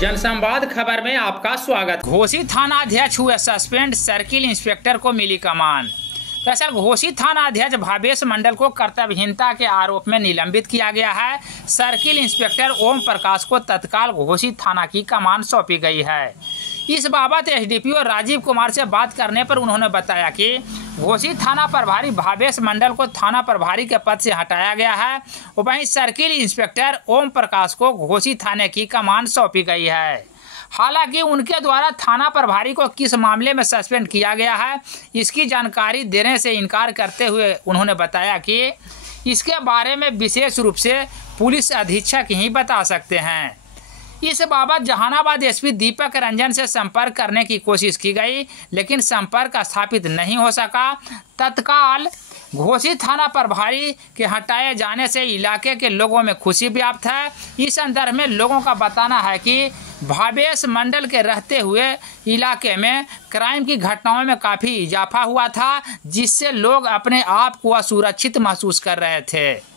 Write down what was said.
जनसंवाद खबर में आपका स्वागत। घोसी थाना अध्यक्ष हुए सस्पेंड, सर्किल इंस्पेक्टर को मिली कमान। दरअसल घोसी थाना अध्यक्ष भावेश मंडल को कर्तव्यहीनता के आरोप में निलंबित किया गया है। सर्किल इंस्पेक्टर ओम प्रकाश को तत्काल घोसी थाना की कमान सौंपी गई है। इस बाबत एसडीपीओ राजीव कुमार से बात करने पर उन्होंने बताया कि घोसी थाना प्रभारी भावेश मंडल को थाना प्रभारी के पद से हटाया गया है। वहीं सर्किल इंस्पेक्टर ओम प्रकाश को घोसी थाने की कमान सौंपी गई है। हालांकि उनके द्वारा थाना प्रभारी को किस मामले में सस्पेंड किया गया है, इसकी जानकारी देने से इनकार करते हुए उन्होंने बताया कि इसके बारे में विशेष रूप से पुलिस अधीक्षक ही बता सकते हैं। इस बाबत जहानाबाद एसपी दीपक रंजन से संपर्क करने की कोशिश की गई, लेकिन संपर्क स्थापित नहीं हो सका। तत्काल घोसी थाना प्रभारी के हटाए जाने से इलाके के लोगों में खुशी व्याप्त है। इस संदर्भ में लोगों का बताना है कि भावेश मंडल के रहते हुए इलाके में क्राइम की घटनाओं में काफ़ी इजाफा हुआ था, जिससे लोग अपने आप को असुरक्षित महसूस कर रहे थे।